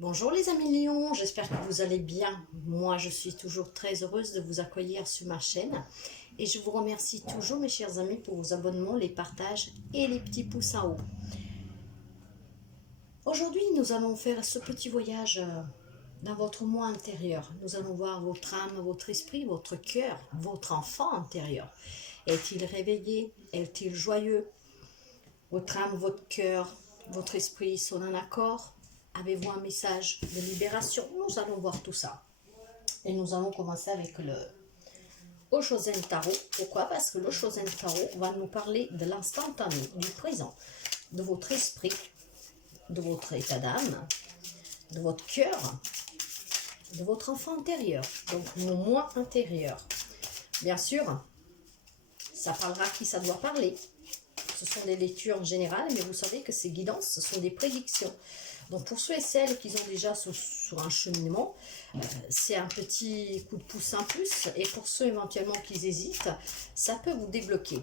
Bonjour les amis lions, j'espère que vous allez bien. Moi, je suis toujours très heureuse de vous accueillir sur ma chaîne. Et je vous remercie toujours mes chers amis pour vos abonnements, les partages et les petits pouces en haut. Aujourd'hui, nous allons faire ce petit voyage dans votre moi intérieur. Nous allons voir votre âme, votre esprit, votre cœur, votre enfant intérieur. Est-il réveillé? Est-il joyeux? Votre âme, votre cœur, votre esprit sont en accord? Avez-vous un message de libération? Nous allons voir tout ça. Et nous allons commencer avec le Oshozen Tarot. Pourquoi? Parce que le Oshozen Tarot va nous parler de l'instantané, du présent, de votre esprit, de votre état d'âme, de votre cœur, de votre enfant intérieur, donc mon moi intérieur. Bien sûr, ça parlera à qui ça doit parler. Ce sont des lectures générales, mais vous savez que ces guidances, ce sont des prédictions. Donc pour ceux et celles qui sont déjà sur un cheminement, c'est un petit coup de pouce en plus. Et pour ceux éventuellement qui hésitent, ça peut vous débloquer.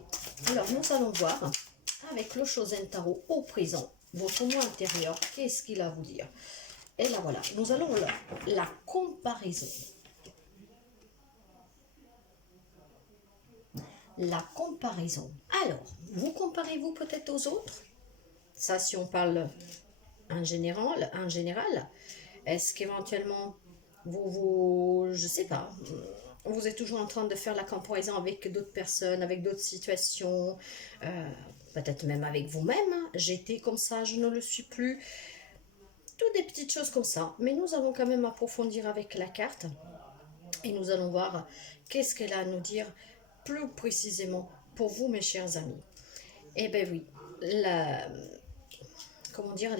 Alors nous allons voir avec le Oshozen Tarot au présent, votre moi intérieur, qu'est-ce qu'il a à vous dire. Et là voilà, nous allons la comparaison. La comparaison. Alors, vous comparez-vous peut-être aux autres? Ça, si on parle en général, est-ce qu'éventuellement, je sais pas, vous êtes toujours en train de faire la comparaison avec d'autres personnes, avec d'autres situations, peut-être même avec vous-même, hein. J'étais comme ça, je ne le suis plus. Toutes des petites choses comme ça. Mais nous allons quand même approfondir avec la carte et nous allons voir qu'est-ce qu'elle a à nous dire plus précisément pour vous, mes chers amis. Eh bien oui, comment dire,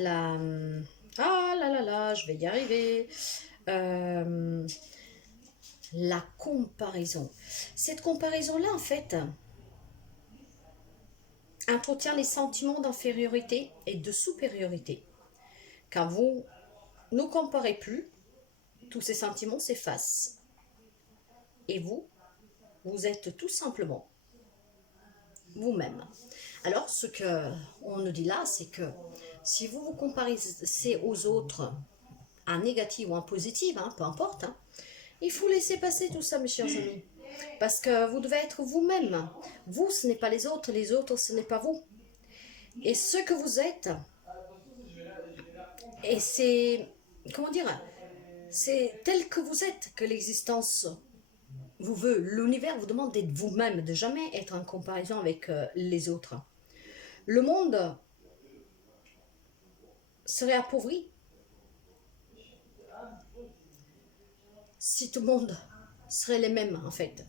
ah là là, je vais y arriver. La comparaison. Cette comparaison-là, en fait, entretient les sentiments d'infériorité et de supériorité. Quand vous ne comparez plus, tous ces sentiments s'effacent. Et vous êtes tout simplement vous-même. Alors, ce qu'on nous dit là, c'est que si vous vous comparez aux autres, en négatif ou en positif, hein, peu importe, hein, il faut laisser passer tout ça, mes chers amis. Parce que vous devez être vous-même. Vous, ce n'est pas les autres, ce n'est pas vous. Et ce que vous êtes, et c'est, comment dire, c'est tel que vous êtes que l'existence vous veut. L'univers vous demande d'être vous-même, de jamais être en comparaison avec les autres. Le monde serait appauvri si tout le monde serait les mêmes, en fait.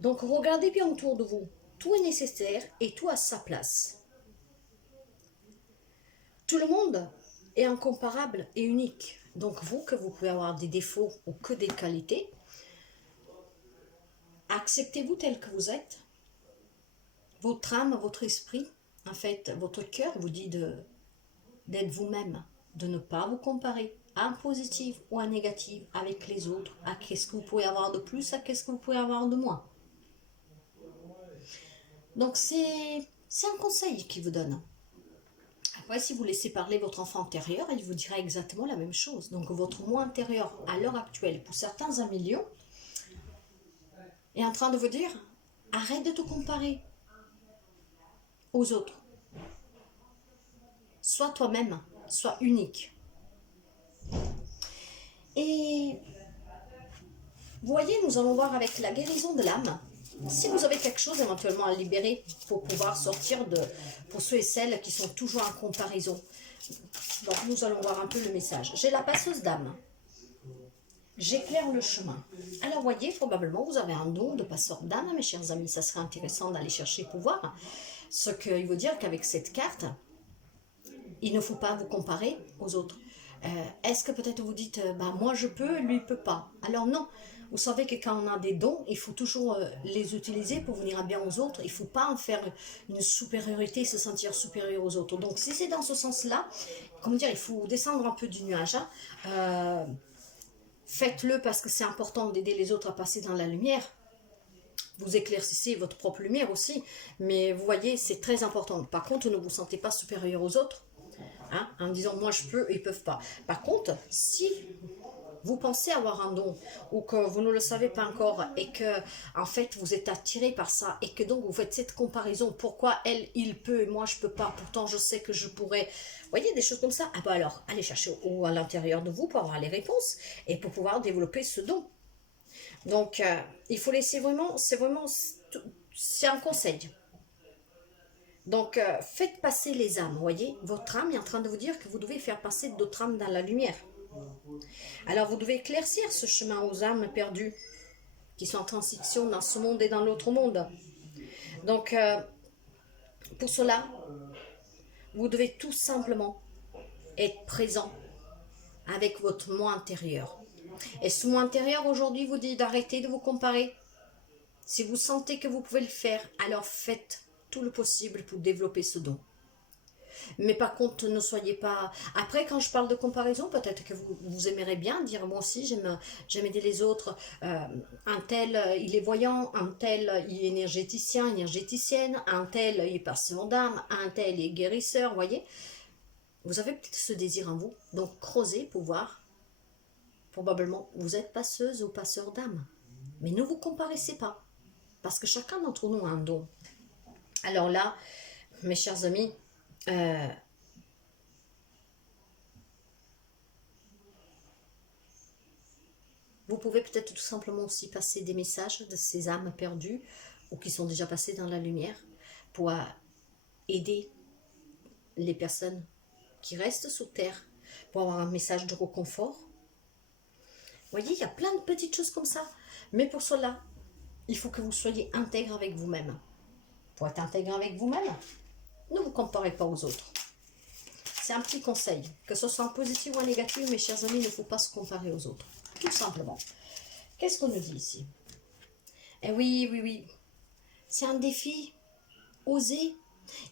Donc, regardez bien autour de vous. Tout est nécessaire et tout à sa place. Tout le monde est incomparable et unique. Donc, vous, que vous pouvez avoir des défauts ou que des qualités, acceptez-vous tel que vous êtes. Votre âme, votre esprit, en fait, votre cœur vous dit d'être vous-même, de ne pas vous comparer en positif ou en négatif avec les autres, à qu'est-ce que vous pouvez avoir de plus, à qu'est-ce que vous pouvez avoir de moins. Donc c'est un conseil qu'il vous donne. Après, si vous laissez parler votre enfant intérieur, il vous dira exactement la même chose. Donc votre moi intérieur, à l'heure actuelle, pour certains amis lions, est en train de vous dire, arrête de te comparer aux autres. Sois toi-même, sois unique. Et vous voyez, nous allons voir avec la guérison de l'âme. Si vous avez quelque chose éventuellement à libérer pour pouvoir sortir pour ceux et celles qui sont toujours en comparaison. Donc nous allons voir un peu le message. J'ai la passeuse d'âme. J'éclaire le chemin. Alors voyez, probablement vous avez un don de passeur d'âme, mes chers amis. Ça serait intéressant d'aller chercher pour voir. Ce qu'il veut dire qu'avec cette carte, il ne faut pas vous comparer aux autres. Est-ce que peut-être vous dites, bah, moi je peux, lui il peut pas. Alors non, vous savez que quand on a des dons, il faut toujours les utiliser pour venir à bien aux autres. Il ne faut pas en faire une supériorité, se sentir supérieur aux autres. Donc si c'est dans ce sens-là, comment dire, il faut descendre un peu du nuage. Hein. Faites-le parce que c'est important d'aider les autres à passer dans la lumière. Vous éclaircissez votre propre lumière aussi, mais vous voyez, c'est très important. Par contre, ne vous sentez pas supérieur aux autres. hein, en disant moi je peux, ils peuvent pas. Par contre, si vous pensez avoir un don ou que vous ne le savez pas encore et que en fait vous êtes attiré par ça et que donc vous faites cette comparaison, pourquoi elle, il peut et moi je peux pas, pourtant je sais que je pourrais, vous voyez des choses comme ça, ah bah alors allez chercher au à l'intérieur de vous pour avoir les réponses et pour pouvoir développer ce don. Donc il faut laisser vraiment, c'est un conseil. Donc faites passer les âmes, vous voyez, votre âme est en train de vous dire que vous devez faire passer d'autres âmes dans la lumière. Alors vous devez éclaircir ce chemin aux âmes perdues qui sont en transition dans ce monde et dans l'autre monde. Donc pour cela, vous devez tout simplement être présent avec votre moi intérieur. Et ce moi intérieur aujourd'hui vous dit d'arrêter de vous comparer. Si vous sentez que vous pouvez le faire, alors faites tout le possible pour développer ce don. Mais par contre, ne soyez pas... Après, quand je parle de comparaison, peut-être que vous aimerez bien dire, moi aussi, j'aime aider les autres. Un tel, il est voyant, un tel, il est énergéticien, énergéticienne, un tel, il est passeur d'âme, un tel, il est guérisseur, vous voyez. Vous avez peut-être ce désir en vous, donc creusez pour voir. Probablement, vous êtes passeuse ou passeur d'âme. Mais ne vous comparaissez pas, parce que chacun d'entre nous a un don. Alors là, mes chers amis, vous pouvez peut-être tout simplement aussi passer des messages de ces âmes perdues ou qui sont déjà passées dans la lumière pour aider les personnes qui restent sous terre pour avoir un message de réconfort. Vous voyez, il y a plein de petites choses comme ça. Mais pour cela, il faut que vous soyez intègre avec vous-même. Pour être intègre avec vous-même, ne vous comparez pas aux autres. C'est un petit conseil. Que ce soit en positif ou en négatif, mes chers amis, il ne faut pas se comparer aux autres. Tout simplement. Qu'est-ce qu'on nous dit ici? Eh oui, oui, oui. C'est un défi. Osez.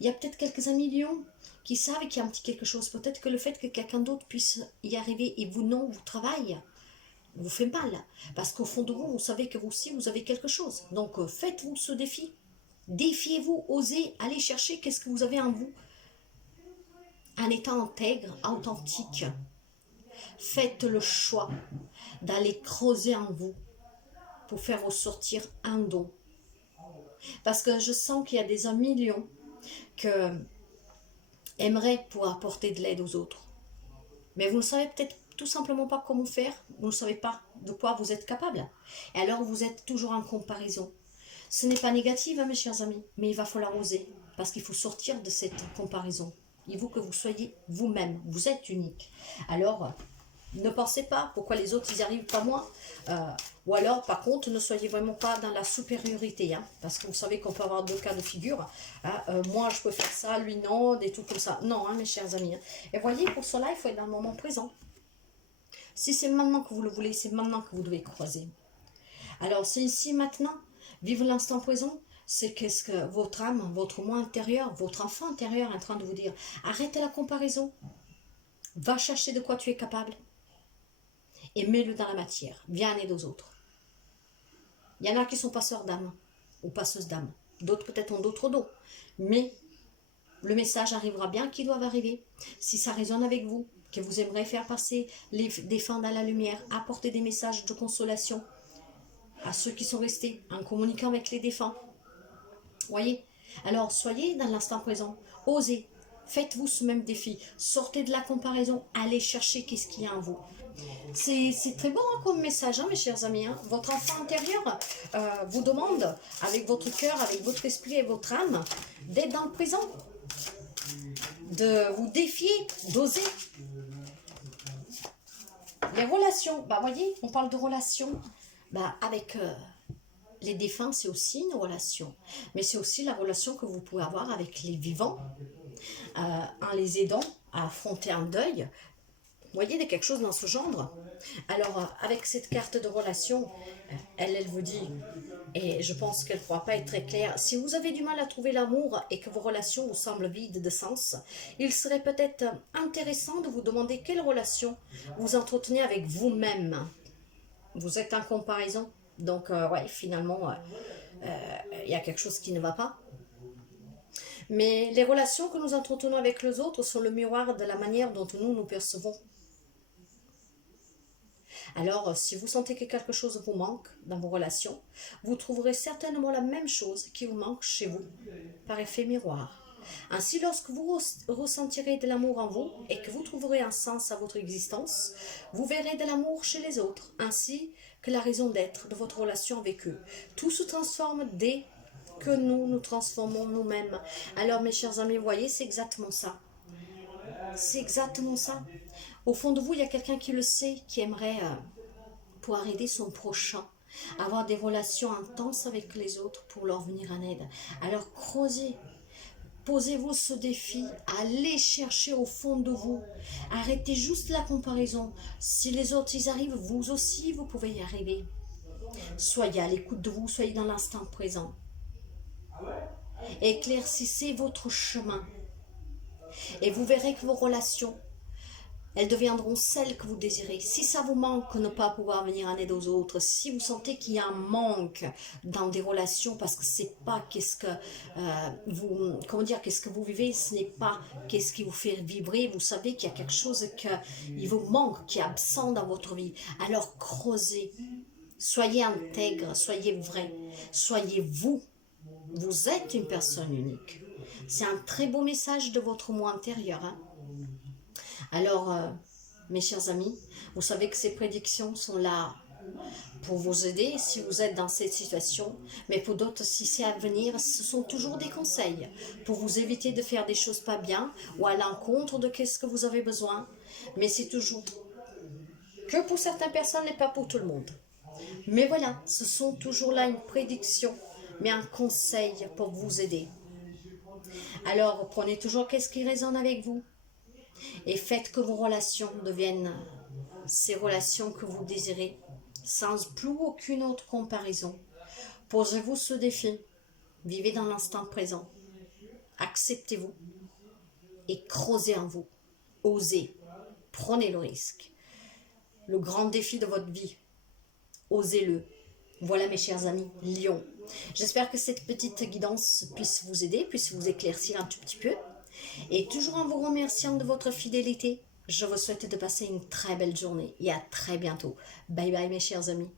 Il y a peut-être quelques millions qui savent qu'il y a un petit quelque chose. Peut-être que le fait que quelqu'un d'autre puisse y arriver et vous non, vous travaillez, vous fait mal. Parce qu'au fond de vous, vous savez que vous aussi, vous avez quelque chose. Donc, faites-vous ce défi. Défiez-vous, osez, allez chercher qu'est-ce que vous avez en vous. Un état intègre, authentique. Faites le choix d'aller creuser en vous pour faire ressortir un don. Parce que je sens qu'il y a des millions qui aimeraient pouvoir apporter de l'aide aux autres. Mais vous ne savez peut-être tout simplement pas comment faire. Vous ne savez pas de quoi vous êtes capable. Et alors vous êtes toujours en comparaison. Ce n'est pas négatif, hein, mes chers amis, mais il va falloir oser. Parce qu'il faut sortir de cette comparaison. Il faut que vous soyez vous-même. Vous êtes unique. Alors, ne pensez pas pourquoi les autres, ils arrivent pas moi. Ou alors, par contre, ne soyez vraiment pas dans la supériorité. Hein, parce que vous savez qu'on peut avoir deux cas de figure. Hein, moi, je peux faire ça, lui, non, des trucs comme ça. Non, hein, mes chers amis. Hein. Et voyez, pour cela, il faut être dans le moment présent. Si c'est maintenant que vous le voulez, c'est maintenant que vous devez croiser. Alors, c'est ici, maintenant. Vivre l'instant présent, c'est qu'est-ce que votre âme, votre moi intérieur, votre enfant intérieur est en train de vous dire. Arrêtez la comparaison. Va chercher de quoi tu es capable. Et mets-le dans la matière. Viens en aide aux autres. Il y en a qui sont passeurs d'âme ou passeuses d'âme. D'autres peut-être ont d'autres dons. Mais le message arrivera bien qu'il doit arriver. Si ça résonne avec vous, que vous aimeriez faire passer les défunts dans la lumière, apporter des messages de consolation à ceux qui sont restés en communiquant avec les défunts. Voyez? Alors soyez dans l'instant présent. Osez. Faites-vous ce même défi. Sortez de la comparaison. Allez chercher qu'est-ce qu'il y a en vous. C'est très bon hein, comme message, hein, mes chers amis. Hein. Votre enfant intérieur vous demande, avec votre cœur, avec votre esprit et votre âme, d'être dans le présent. De vous défier, d'oser. Les relations, bah voyez, on parle de relations. Bah, avec les défunts, c'est aussi une relation. Mais c'est aussi la relation que vous pouvez avoir avec les vivants, en les aidant à affronter un deuil. Vous voyez, il y a quelque chose dans ce genre. Alors, avec cette carte de relation, elle vous dit, et je pense qu'elle ne pourra pas être très claire, si vous avez du mal à trouver l'amour et que vos relations vous semblent vides de sens, il serait peut-être intéressant de vous demander quelle relation vous entretenez avec vous-même. Vous êtes en comparaison, donc ouais, finalement, il y a quelque chose qui ne va pas. Mais les relations que nous entretenons avec les autres sont le miroir de la manière dont nous nous percevons. Alors, si vous sentez que quelque chose vous manque dans vos relations, vous trouverez certainement la même chose qui vous manque chez vous, par effet miroir. Ainsi, lorsque vous ressentirez de l'amour en vous et que vous trouverez un sens à votre existence, vous verrez de l'amour chez les autres, ainsi que la raison d'être de votre relation avec eux. Tout se transforme dès que nous nous transformons nous-mêmes. Alors, mes chers amis, vous voyez, c'est exactement ça. C'est exactement ça. Au fond de vous, il y a quelqu'un qui le sait, qui aimerait pouvoir aider son prochain, avoir des relations intenses avec les autres pour leur venir en aide. Alors creusez, posez-vous ce défi, allez chercher au fond de vous, arrêtez juste la comparaison. Si les autres y arrivent, vous aussi vous pouvez y arriver. Soyez à l'écoute de vous, soyez dans l'instant présent. Éclaircissez votre chemin et vous verrez que vos relations, elles deviendront celles que vous désirez. Si ça vous manque de ne pas pouvoir venir en aide aux autres, si vous sentez qu'il y a un manque dans des relations parce que c'est pas qu'est-ce que qu'est-ce que vous vivez, ce n'est pas qu'est-ce qui vous fait vibrer, vous savez qu'il y a quelque chose qui vous manque, qui est absent dans votre vie. Alors creusez, soyez intègre, soyez vrai, soyez vous. Vous êtes une personne unique. C'est un très beau message de votre moi intérieur. Hein? Alors, mes chers amis, vous savez que ces prédictions sont là pour vous aider si vous êtes dans cette situation. Mais pour d'autres, si c'est à venir, ce sont toujours des conseils pour vous éviter de faire des choses pas bien ou à l'encontre de ce que vous avez besoin. Mais c'est toujours que pour certaines personnes et pas pour tout le monde. Mais voilà, ce sont toujours là une prédiction, mais un conseil pour vous aider. Alors, prenez toujours qu'est-ce qui résonne avec vous et faites que vos relations deviennent ces relations que vous désirez, sans plus aucune autre comparaison. Posez-vous ce défi, vivez dans l'instant présent, acceptez-vous et creusez en vous, osez, prenez le risque. Le grand défi de votre vie, osez-le. Voilà mes chers amis, Lion. J'espère que cette petite guidance puisse vous aider, puisse vous éclaircir un tout petit peu. Et toujours en vous remerciant de votre fidélité, je vous souhaite de passer une très belle journée et à très bientôt. Bye bye mes chers amis.